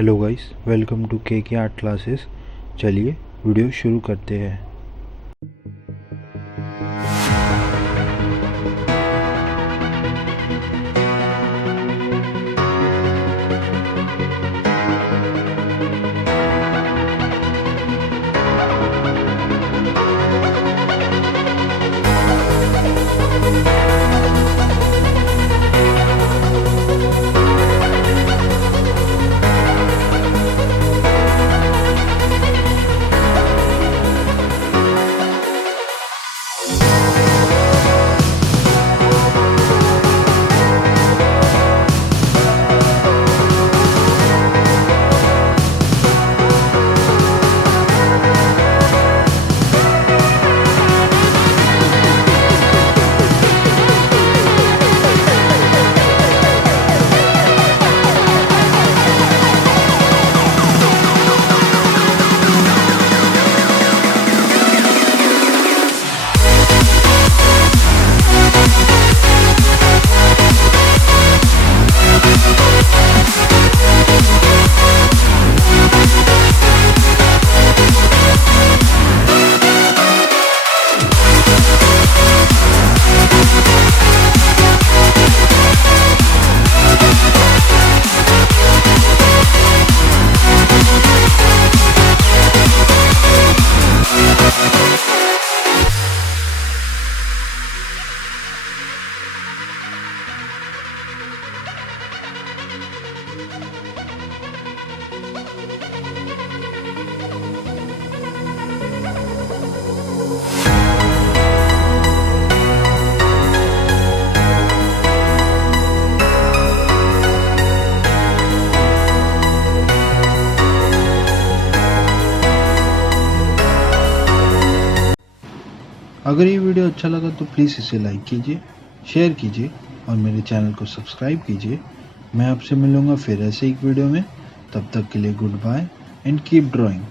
Hello guys, welcome to के art classes. चलिए video शुरू करते हैं। अगर ये वीडियो अच्छा लगा तो प्लीज़ इसे लाइक कीजिए, शेयर कीजिए और मेरे चैनल को सब्सक्राइब कीजिए। मैं आपसे मिलूँगा फिर ऐसे एक वीडियो में। तब तक के लिए goodbye and keep drawing.